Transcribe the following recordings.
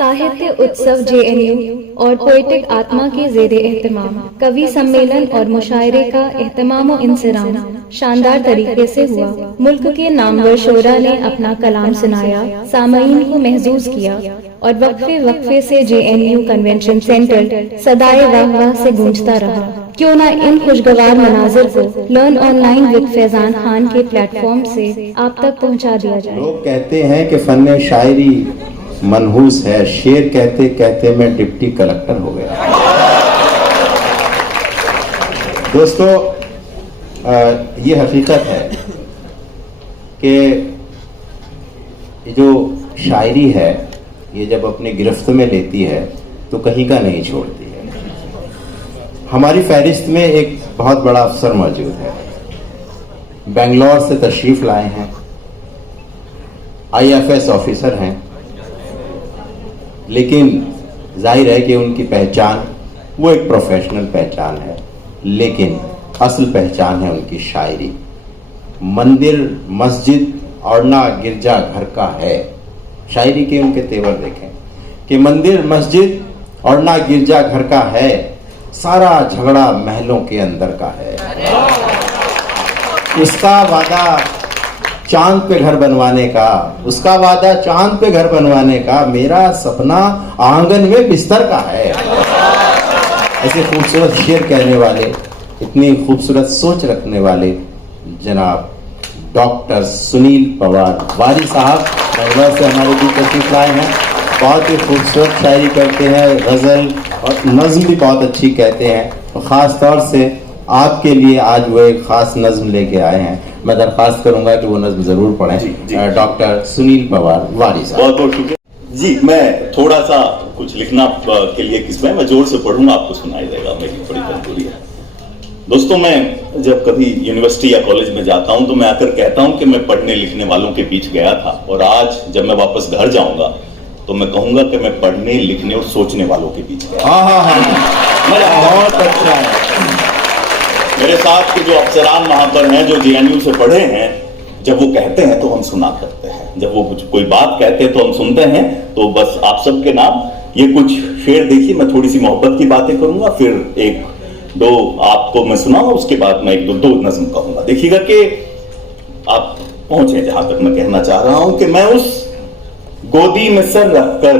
साहित्य उत्सव JNU और पोएटिक आत्मा के ज़ेरे एहतमाम कवि सम्मेलन और मुशायरे का एहतमाम और इंसराम शानदार तरीके से हुआ। मुल्क के नामवर शोरा ने अपना कलाम सुनाया, सामईन को महजूज किया और वक्फे वक्फे से JNU कन्वेंशन सेंटर सदाए वाह वाह से गूंजता रहा। क्यों ना इन खुशगवार मनाजिर को learn online with Faizan Khan के प्लेटफॉर्म से आप तक पहुंचा दिया जाए। लोग कहते हैं कि फन्ने शायरी मनहूस है, शेर कहते कहते मैं डिप्टी कलेक्टर हो गया। दोस्तों, ये हकीकत है कि जो शायरी है ये जब अपनी गिरफ्त में लेती है तो कहीं का नहीं छोड़ती है। हमारी फहरिस्त में एक बहुत बड़ा अफसर मौजूद है, बेंगलोर से तशरीफ लाए हैं, IFS ऑफिसर हैं, लेकिन जाहिर है कि उनकी पहचान वो एक प्रोफेशनल पहचान है, लेकिन असल पहचान है उनकी शायरी। मंदिर मस्जिद और ना गिरजा घर का है, शायरी के उनके तेवर देखें कि मंदिर मस्जिद और ना गिरजा घर का है, सारा झगड़ा महलों के अंदर का है। उसका वादा चांद पे घर बनवाने का, उसका वादा चांद पे घर बनवाने का, मेरा सपना आंगन में बिस्तर का है। ऐसे खूबसूरत शेर कहने वाले, इतनी खूबसूरत सोच रखने वाले जनाब डॉक्टर सुनील पवार वारी साहब बेंगलोर से हमारे बीच तशरीफ लाए हैं। बहुत ही खूबसूरत शायरी करते हैं, गज़ल और नज़्म भी बहुत अच्छी कहते हैं, और ख़ास तौर से आपके लिए आज वो एक खास नज्म लेके आए हैं। मैं दरख्वास्त करूंगा कि वो नज्म जरूर पढ़ें। डॉक्टर सुनील पवार वारी साहब। बहुत बहुत शुक्रिया जी। मैं थोड़ा सा कुछ लिखना के लिए किसमें मैं जोर से पढ़ूंगा, आपको सुनाई देगा, मेरी बड़ी मजबूरी है। दोस्तों, मैं जब कभी यूनिवर्सिटी या कॉलेज में जाता हूं तो मैं आकर कहता हूं कि मैं पढ़ने लिखने वालों के बीच गया था, और आज जब मैं वापस घर जाऊंगा तो मैं कहूंगा कि मैं पढ़ने लिखने और सोचने वालों के बीच गया। बहुत अच्छा है। मेरे साथ के जो अफसरान वहां पर हैं, जो JNU से पढ़े हैं, जब वो कहते हैं तो हम सुना करते हैं, जब वो कुछ कोई बात कहते हैं तो हम सुनते हैं। तो बस आप सबके नाम ये कुछ शेर देखिए, मैं थोड़ी सी मोहब्बत की बातें करूंगा, फिर एक दो आपको मैं सुनाऊंगा, उसके बाद मैं एक दो नज्म कहूंगा। देखिएगा कि आप पहुंचे जहां तक मैं कहना चाह रहा हूं कि मैं उस गोदी में सर रखकर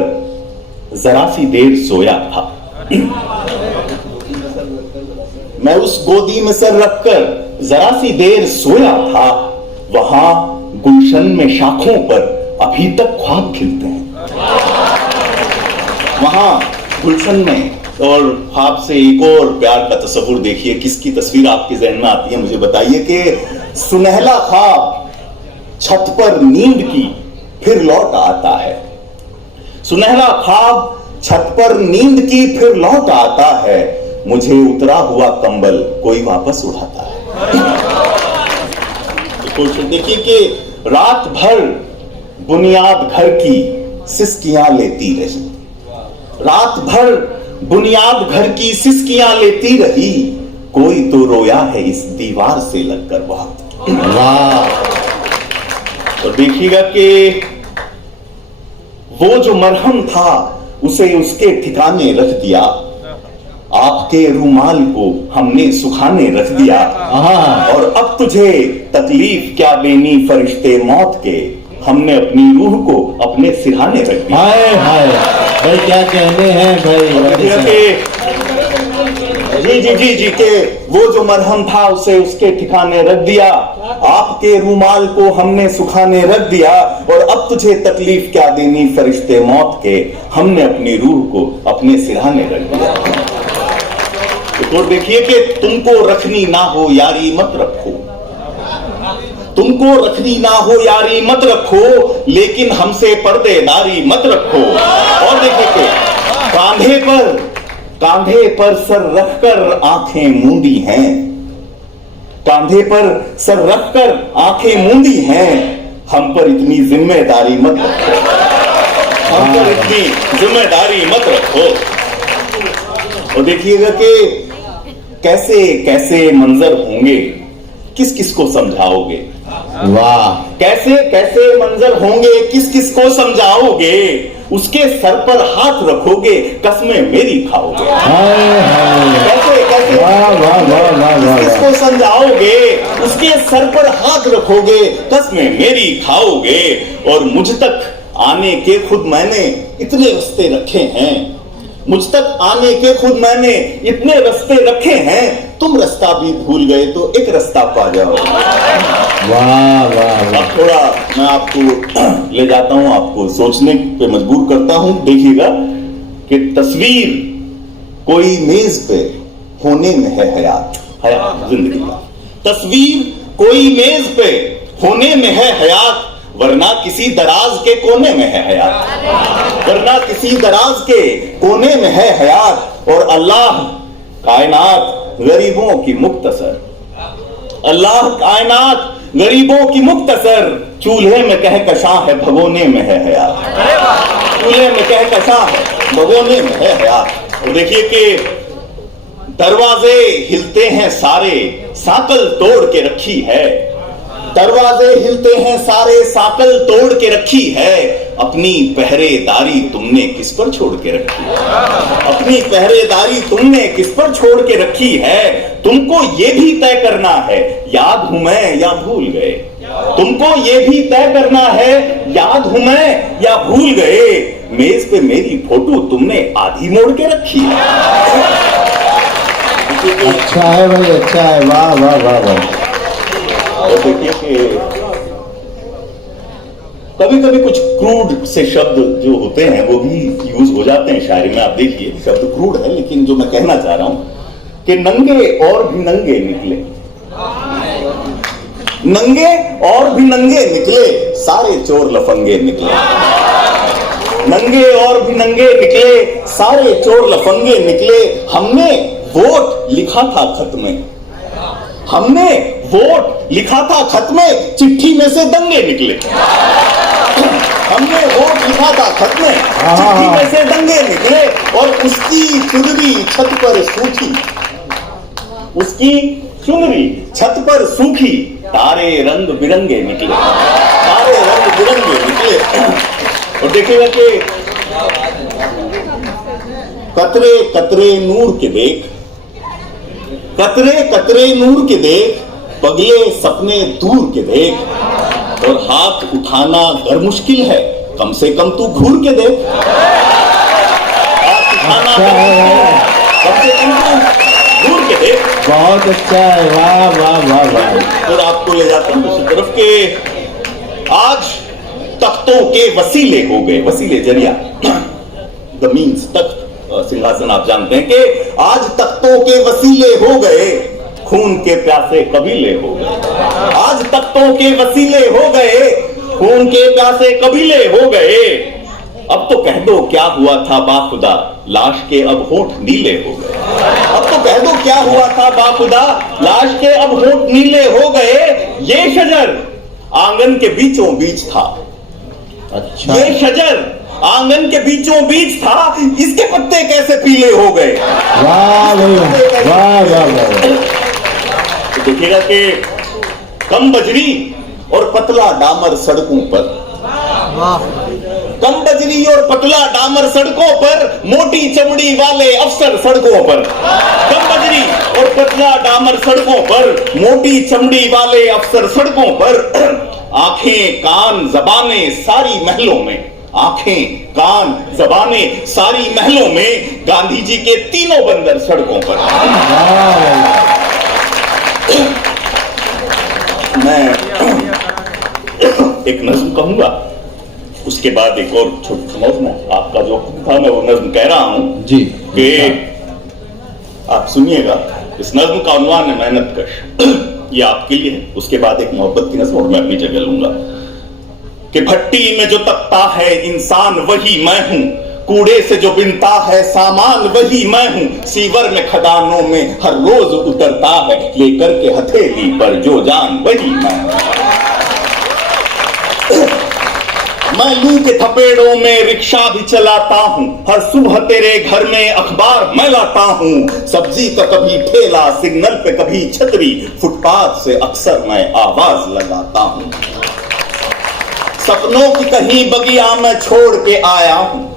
जरा सी देर सोया था। मैं उस गोदी में सर रखकर जरा सी देर सोया था, वहां गुलशन में शाखों पर अभी तक ख्वाब खिलते हैं। वहां गुलशन में, और ख्वाब से एक और प्यार का तस्वुर देखिए, किसकी तस्वीर आपके जहन में आती है मुझे बताइए कि सुनहला ख्वाब छत पर नींद की फिर लौट आता है। सुनहला ख्वाब छत पर नींद की फिर लौट आता है, मुझे उतरा हुआ कंबल कोई वापस उठाता है। देखिए कि रात भर बुनियाद घर की सिसकियां लेती रही, रात भर बुनियाद घर की सिसकियां लेती रही, कोई तो रोया है इस दीवार से लगकर बहुत। वाह! तो देखिएगा कि वो जो मरहम था उसे उसके ठिकाने रख दिया, आपके रूमाल को हमने सुखाने रख दिया, और अब तुझे तकलीफ क्या देनी फरिश्ते मौत के, हमने अपनी रूह को अपने सिरहाने रख दिया। हाय हाय भाई, क्या कहने हैं भाई। जी जी जी जी के वो जो मरहम था उसे उसके ठिकाने रख दिया, आपके रूमाल को हमने सुखाने रख दिया, और अब तुझे तकलीफ क्या देनी फरिश्ते मौत के, हमने अपनी रूह को अपने सिरहाने रख दिया। तो देखिए कि तुमको रखनी ना हो यारी मत रखो, तुमको रखनी ना हो यारी मत रखो, लेकिन हमसे पर्देदारी मत रखो। और देखिए कि कांधे पर सर रखकर आंखें मूंदी हैं, कांधे पर सर रखकर आंखें मूंदी हैं, हम पर इतनी जिम्मेदारी मत रखो, हम पर इतनी जिम्मेदारी मत रखो। और देखिएगा कि कैसे कैसे मंजर होंगे, किस किस को समझाओगे, वाह, कैसे कैसे मंजर होंगे, किस किस को समझाओगे, उसके सर पर हाथ रखोगे, कसमें मेरी खाओगे। हाय हाय, कैसे कैसे वाह वाह वाह वाह वाह, किसको समझाओगे, उसके सर पर हाथ रखोगे, कसमें मेरी खाओगे। और मुझ तक आने के खुद मैंने इतने रास्ते रखे हैं, मुझ तक आने के खुद मैंने इतने रास्ते रखे हैं, तुम रास्ता भी भूल गए तो एक रास्ता पा जाओ। वाह वाह वाह, अब थोड़ा मैं आपको ले जाता हूं, आपको सोचने पे मजबूर करता हूं। देखिएगा कि तस्वीर कोई मेज पे होने में है हयात, हयात जिंदगी का। तस्वीर कोई मेज पे होने में है हयात, वरना किसी दराज के कोने में है हयात, वरना किसी दराज के कोने में है हयात। और अल्लाह कायनात गरीबों की मुख्तसर, अल्लाह कायनात गरीबों की मुख्तसर, चूल्हे में कहकशां है भगोने में है हयात, चूल्हे में कहकशां है भगोने में है हयात। और देखिए कि दरवाजे हिलते हैं सारे, साकल तोड़ के रखी है, दरवाजे हिलते हैं सारे, साकल तोड़ के रखी है। अपनी पहरेदारी तुमने किस पर छोड़ के रखी है, अपनी पहरेदारी तुमने किस पर छोड़ के रखी है। तुमको ये भी तय करना है याद हूं मैं या भूल गए, तुमको ये भी तय करना है याद हूं मैं या भूल गए। मेज पे मेरी फोटो तुमने आधी मोड़ के रखी है। अच्छा है भाई, अच्छा है, वाह वाह वाह वाह। और देखिए कि कभी कभी कुछ क्रूड से शब्द जो होते हैं वो भी यूज हो जाते हैं शायरी में। आप देखिए शब्द क्रूड है, लेकिन जो मैं कहना चाह रहा हूं कि नंगे और भी नंगे निकले, नंगे और भी नंगे निकले, सारे चोर लफंगे निकले, नंगे और भी नंगे निकले, सारे चोर लफंगे निकले। हमने वोट लिखा था खत में, हमने वोट लिखा था खत में, चिट्ठी में से दंगे निकले। हमने वोट लिखा था खत में, चिट्ठी में से दंगे निकले। और उसकी चुनरी छत पर सूखी, उसकी चुनरी छत पर सूखी, तारे रंग बिरंगे निकले, तारे रंग बिरंगे निकले। और देखिएगा कि कतरे कतरे नूर के देख, कतरे कतरे नूर के देख, पगले सपने दूर के देख। और हाथ उठाना गर मुश्किल है, कम से कम तू घूर के देख, हाथ उठाना कम से कम तू घूर के देख। बहुत अच्छा है, वाह वाह वाह वाह। फिर आपको ले जाता हूं दूसरी तरफ के आज तख्तों के वसीले हो गए, वसीले जरिया द मीन्स, तख्त सिंहासन आप जानते हैं कि आज तख्तों के वसीले हो गए, खून के प्यासे कबीले हो गए। आज तख्तों के वसीले हो गए, खून के प्यासे कबीले हो गए। अब तो कह दो क्या हुआ था बाखुदा, लाश के अब होठ नीले हो गए। अब तो कह दो क्या हुआ था बाखुदा, लाश के अब होठ नीले हो गए। ये शजर आंगन के बीचों बीच था, अच्छा, ये शजर आंगन के बीचों बीच था, इसके पत्ते कैसे पीले हो गए। वाह वाह वाह वाह। तो देखिएगा कि कम बजरी और पतला डामर सड़कों पर, कम बजरी और पतला डामर सड़कों पर, मोटी चमड़ी वाले अफसर सड़कों पर, कम बजरी और पतला डामर सड़कों पर, मोटी चमड़ी वाले अफसर सड़कों पर। आंखें कान जबाने सारी महलों में, आंखें कान जबाने सारी महलों में, गांधी जी के तीनों बंदर सड़कों पर। मैं एक नज्म कहूंगा, उसके बाद एक और छोटी नज्म, आपका जो था मैं वो नज्म कह रहा हूं जी कि आप सुनिएगा। इस नज्म का उन्वान है मेहनत कश, ये आपके लिए है। उसके बाद एक मोहब्बत की नज्म और मैं अपनी जगह लूंगा कि भट्टी में जो तपता है इंसान वही मैं हूं, कूड़े से जो बिनता है सामान वही मैं हूं, सीवर में खदानों में हर रोज उतरता है, लेकर के हथेली पर जो जान वही मैं हूं। मैं लू के थपेड़ों में रिक्शा भी चलाता हूँ, हर सुबह तेरे घर में अखबार मैं लाता हूँ। सब्जी का कभी ठेला, सिग्नल पे कभी छतरी, फुटपाथ से अक्सर मैं आवाज लगाता हूँ। सपनों की कहीं बगिया मैं छोड़ के आया हूँ,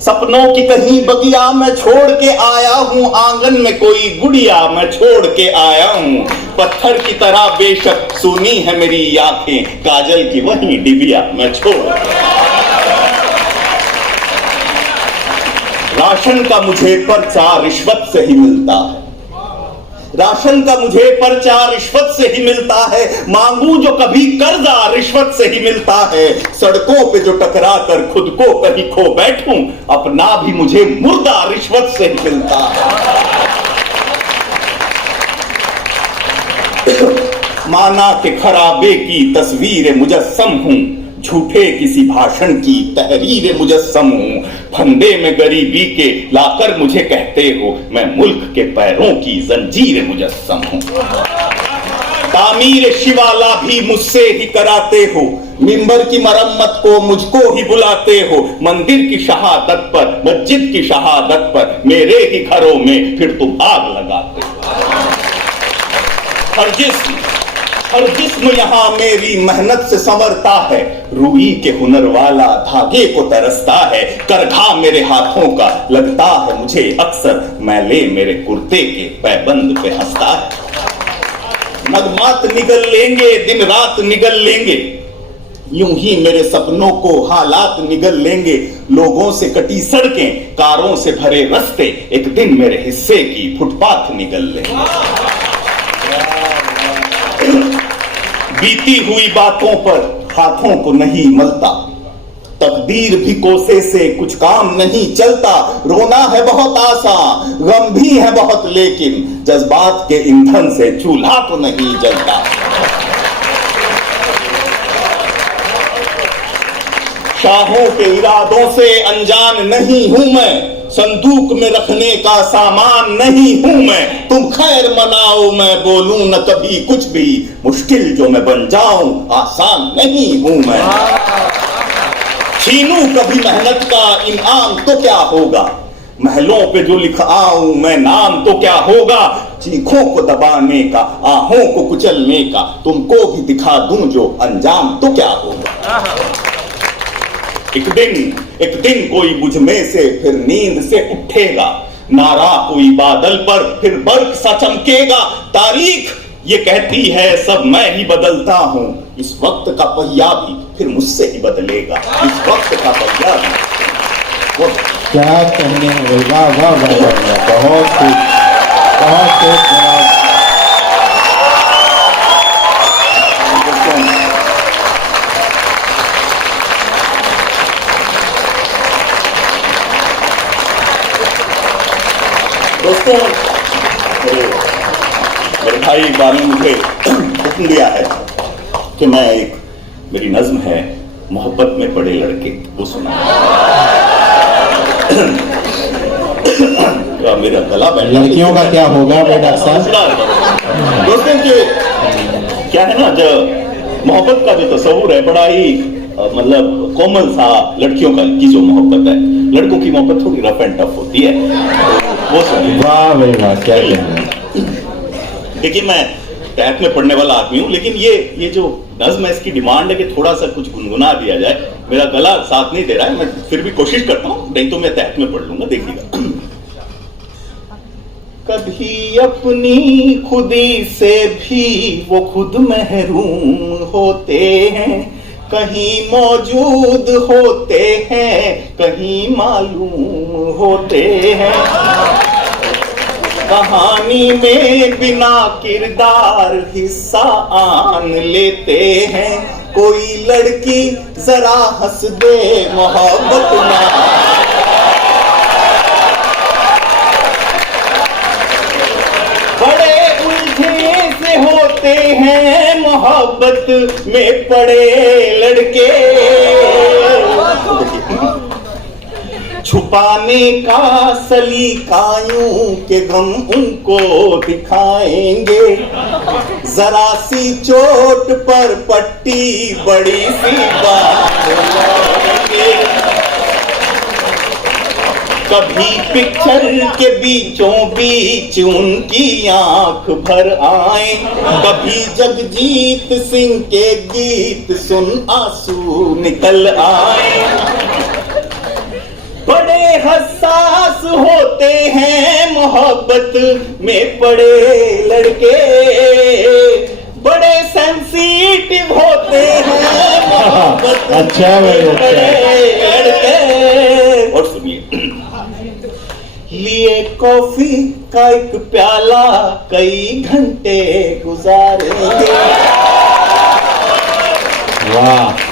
सपनों की कहीं बगिया मैं छोड़ के आया हूँ। आंगन में कोई गुड़िया मैं छोड़ के आया हूँ। पत्थर की तरह बेशक सुनी है मेरी आंखें, काजल की वही डिबिया मैं छोड़। राशन का मुझे पर्चा रिश्वत से ही मिलता है, राशन का मुझे पर्चा रिश्वत से ही मिलता है। मांगू जो कभी कर्जा रिश्वत से ही मिलता है। सड़कों पे जो टकरा कर खुद को कहीं खो बैठूं, अपना भी मुझे मुर्दा रिश्वत से ही मिलता है। माना के खराबे की तस्वीर मुजस्सम हूं, झूठे किसी भाषण की तहरीर मुजस्सम हूं। फंदे में गरीबी के लाकर मुझे कहते हो, मैं मुल्क के पैरों की जंजीर मुजस्सम हूं। तामीर शिवाला भी मुझसे ही कराते हो, मिंबर की मरम्मत को मुझको ही बुलाते हो। मंदिर की शहादत पर, मस्जिद की शहादत पर मेरे ही घरों में फिर तुम आग लगाते हो। हर जिस्म यहाँ मेरी मेहनत से संवरता है, रूई के हुनर वाला धागे को तरसता है। करघा मेरे हाथों का लगता है मुझे अक्सर, मैले मेरे कुर्ते के पैबंद पे हंसता है। नगमात निगल लेंगे, दिन रात निगल लेंगे, यूं ही मेरे सपनों को हालात निगल लेंगे। लोगों से कटी सड़कें, कारों से भरे रास्ते, एक दिन मेरे हिस्से की फुटपाथ निगल लेंगे। बीती हुई बातों पर हाथों को नहीं मलता, तकदीर भी कोसे से कुछ काम नहीं चलता। रोना है बहुत आसान, गम भी है बहुत, लेकिन जज्बात के ईंधन से चूल्हा तो नहीं जलता। शाहों के इरादों से अनजान नहीं हूं मैं, संदूक में रखने का सामान नहीं हूं मैं। तुम खैर मनाओ मैं बोलूं न कभी कुछ भी, मुश्किल जो मैं बन जाऊं आसान नहीं हूं मैं। छीनूं कभी मेहनत का इनाम तो क्या होगा, महलों पे जो लिख आऊं मैं नाम तो क्या होगा। चीखों को दबाने का, आहों को कुचलने का, तुमको भी दिखा दूं जो अंजाम तो क्या होगा। एक दिन कोई मुझ में से फिर नींद से उठेगा, नारा कोई बादल पर फिर बर्फ सा चमकेगा। तारीख ये कहती है सब मैं ही बदलता हूं, इस वक्त का पहिया भी फिर मुझसे ही बदलेगा। इस वक्त का पहिया भी क्या कहने हैं। वाह वाह वाह वाह, बहुत खूब, बहुत खूब। दोस्तों, मेरे भाई इकबाल ने मुझे हुक्म दिया है कि मैं मेरी नज्म है मोहब्बत में पड़े लड़के, वो सुना। मेरा गला बैठ, लड़कियों का क्या होगा बेटा साहब। दोस्तों क्या है ना, जो मोहब्बत का जो तस्वुर है बड़ा ही मतलब कोमल सा, लड़कियों का की जो मोहब्बत है, लड़कों की मोहब्बत थोड़ी रफ एंड टफ होती है, वो सुनिए। वाह भाई वाह, क्या कहना। देखिए मैं टैप में पढ़ने वाला आदमी हूँ, लेकिन ये जो नज्म है इसकी डिमांड है कि थोड़ा सा कुछ गुनगुना दिया जाए। मेरा गला साथ नहीं दे रहा है, मैं फिर भी कोशिश करता हूँ, नहीं तो मैं टैप में पढ़ लूंगा, देखिएगा। कभी अपनी खुदी से भी वो खुद महरूम होते हैं, कहीं मौजूद होते हैं, कहीं मालूम होते हैं। कहानी में बिना किरदार हिस्सा आन लेते हैं, कोई लड़की जरा हंस दे मोहब्बत ना। बड़े उलझे से होते हैं मोहब्बत में पड़े लड़के, छुपाने का सलीकायों के गम उनको दिखाएंगे, जरा सी चोट पर पट्टी बड़ी सी बात। कभी पिक्चर के बीचों बीच उनकी आंख भर आए, कभी जगजीत सिंह के गीत सुन आंसू निकल आए। बड़े हसास होते हैं मोहब्बत में पड़े लड़के, बड़े सेंसिटिव होते हैं मोहब्बत अच्छा भाई, में पड़े लड़के। और सुनिए, लिए कॉफी का एक प्याला कई घंटे गुजारेंगे। वाह।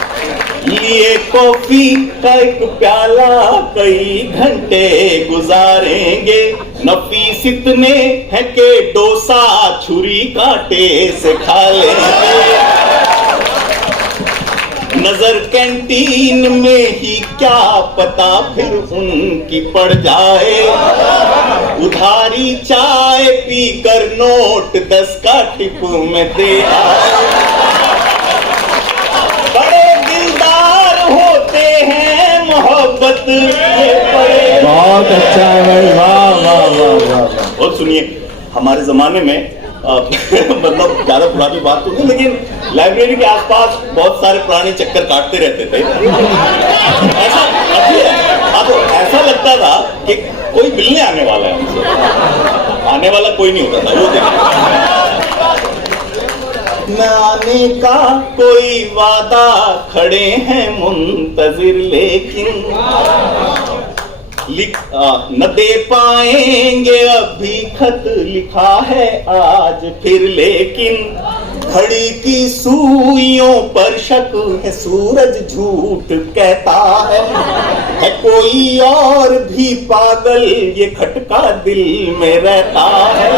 लिए कॉफी का एक प्याला कई घंटे गुजारेंगे। नफीस इतने हैं कि डोसा छुरी कांटे से खा लेंगे। नजर कैंटीन में ही क्या पता फिर उनकी पड़ जाए। उधारी चाय पीकर नोट 10 का टिप में दे आए। बड़े दिलदार होते हैं मोहब्बत में पड़े। बहुत अच्छा है भाई, वाह वाह वाह वाह। और सुनिए, हमारे जमाने में मतलब ज्यादा पुरानी बात तो नहीं, लेकिन लाइब्रेरी के आसपास बहुत सारे पुराने चक्कर काटते रहते थे। ऐसा अभी अब ऐसा लगता था कि कोई मिलने आने वाला है हमसे। आने वाला कोई नहीं होता था, वो देखिए न आने का कोई वादा, खड़े हैं मुंतजिर लेकिन न दे पाएंगे अभी खत, लिखा है आज फिर लेकिन। घड़ी की सुइयों पर शक है, सूरज झूठ कहता है कोई और भी पागल ये खटका दिल में रहता है।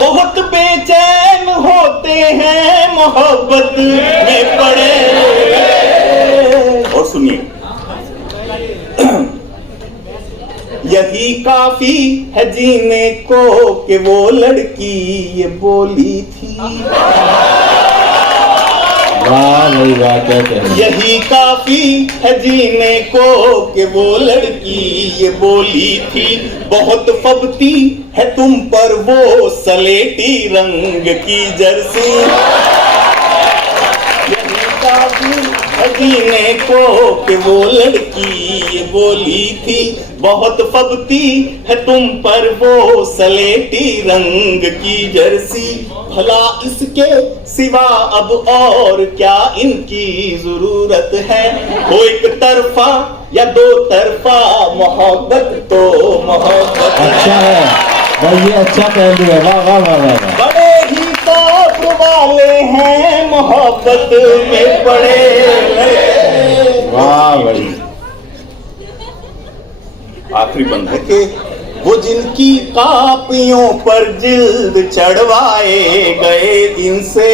बहुत बेचैन होते हैं मोहब्बत में पड़े। और सुनिए, यही काफी है जीने को कि वो लड़की ये बोली थी। वाह भाई वाह, क्या कह रहे हैं। यही काफी है जीने को कि वो लड़की ये बोली थी। बहुत फबती है तुम पर वो सलेटी रंग की जर्सी। यही काफी है जीने को कि वो लड़की ये बोली थी। बहुत फबती है तुम पर वो सलेटी रंग की जर्सी। भला इसके सिवा अब और क्या इनकी जरूरत है। हो एक तरफा या दो तरफा मोहब्बत तो मोहब्बत अच्छा है भाई, ये अच्छा कह दिया, वाह वाह वाह वाह। बड़े ही ताब वाले हैं मोहब्बत में पड़े। वाह भाई। आखिरी बंद है कि वो जिनकी कापियों पर जिल्द चढ़वाए गए इनसे,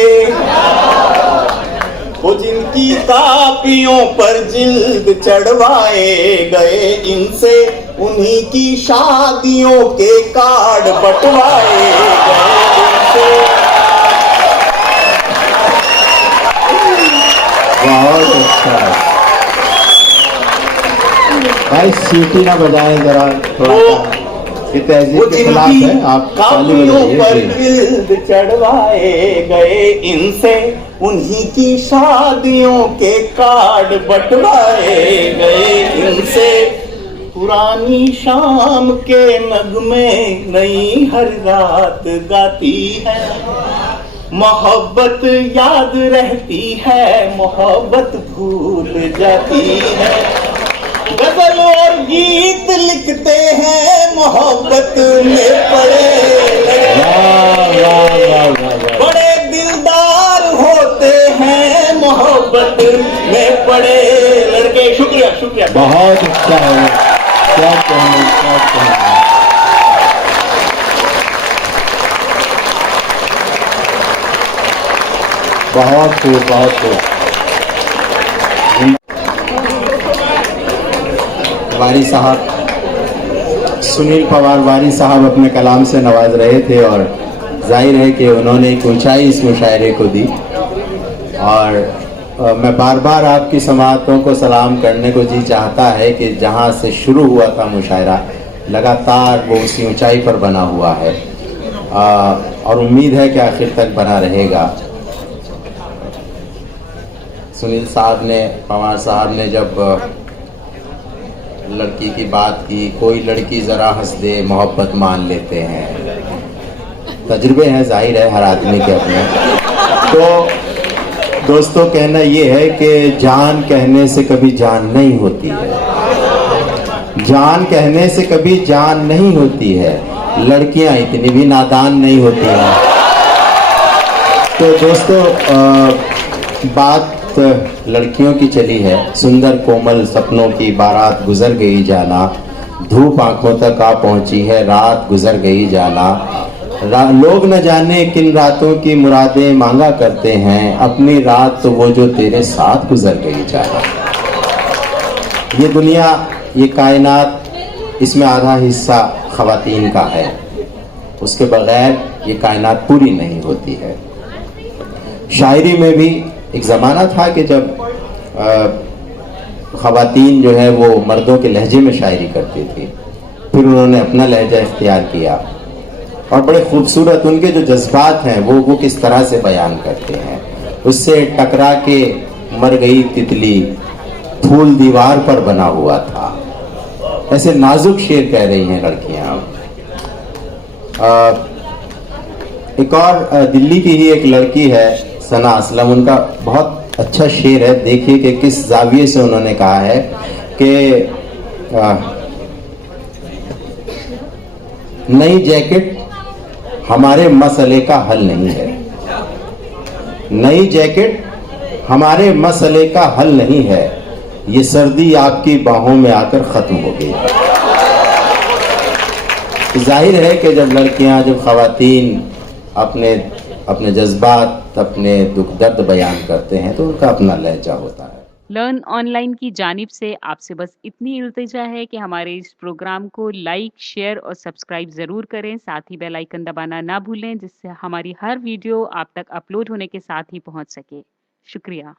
वो जिनकी कापियों पर जिल्द चढ़वाए गए इनसे, उन्हीं की शादियों के कार्ड बंटवाए गए इनसे। बहुत अच्छा है भाई, सीटी ना बजाएं जरा, थोड़ा सा तहजीब के खिलाफ है। आप कापियों पर जिल्द चढ़वाए गए इनसे, उन्हीं की शादियों के कार्ड बंटवाए गए इनसे। पुरानी शाम के नगमे नई हर रात गाती है। मोहब्बत याद रहती है, मोहब्बत भूल जाती है। गजल और गीत लिखते हैं मोहब्बत में पड़े। बड़े दिलदार होते हैं मोहब्बत में पड़े लड़के। शुक्रिया शुक्रिया। बहुत अच्छा है, क्या कहने, क्या कहने। बहुत खूब, बहुत खूब। वारी साहब, सुनील पवार वारी साहब अपने कलाम से नवाज रहे थे और जाहिर है कि उन्होंने एक ऊंचाई इस मुशायरे को दी। और मैं बार बार आपकी समाअतों को सलाम करने को जी चाहता है कि जहां से शुरू हुआ था मुशायरा लगातार वो उसी ऊंचाई पर बना हुआ है और उम्मीद है कि आखिर तक बना रहेगा। सुनील साहब ने, पवार साहब ने जब लड़की की बात की, कोई लड़की ज़रा हंस दे मोहब्बत मान लेते हैं। तजुर्बे हैं, जाहिर है हर आदमी के अपने। तो दोस्तों कहना ये है कि जान कहने से कभी जान नहीं होती है, जान कहने से कभी जान नहीं होती है, लड़कियां इतनी भी नादान नहीं होती हैं। तो दोस्तों बात लड़कियों की चली है। सुंदर कोमल सपनों की बारात गुजर गई जाना, धूप आंखों तक आ पहुंची है, रात गुजर गई जाना। लोग न जाने किन रातों की मुरादें मांगा करते हैं, अपनी रात तो वो जो तेरे साथ गुजर गई जाना। ये दुनिया, ये कायनात, इसमें आधा हिस्सा ख़वातीन का है, उसके बगैर ये कायनात पूरी नहीं होती है। शायरी में भी एक ज़माना था कि जब ख़वातीन जो है वो मर्दों के लहजे में शायरी करती थी, फिर उन्होंने अपना लहजा इख्तियार किया और बड़े खूबसूरत उनके जो जज्बात हैं वो किस तरह से बयान करते हैं। उससे टकरा के मर गई तितली, फूल दीवार पर बना हुआ था, ऐसे नाजुक शेर कह रही हैं लड़कियां। एक और दिल्ली की ही एक लड़की है सना असलम, उनका बहुत अच्छा शेर है। देखिए कि किस जाविये से उन्होंने कहा है कि नई जैकेट हमारे मसले का हल नहीं है, नई जैकेट हमारे मसले का हल नहीं है, ये सर्दी आपकी बाहों में आकर खत्म हो गई। जाहिर है कि जब लड़कियां, जब ख़वातीन अपने जज्बात, अपने दुख दर्द बयान करते हैं तो उनका अपना लहजा होता है। लर्न ऑनलाइन की जानिब से आपसे बस इतनी इल्तिजा है कि हमारे इस प्रोग्राम को लाइक, शेयर और सब्सक्राइब ज़रूर करें। साथ ही बेल आइकन दबाना ना भूलें, जिससे हमारी हर वीडियो आप तक अपलोड होने के साथ ही पहुंच सके। शुक्रिया।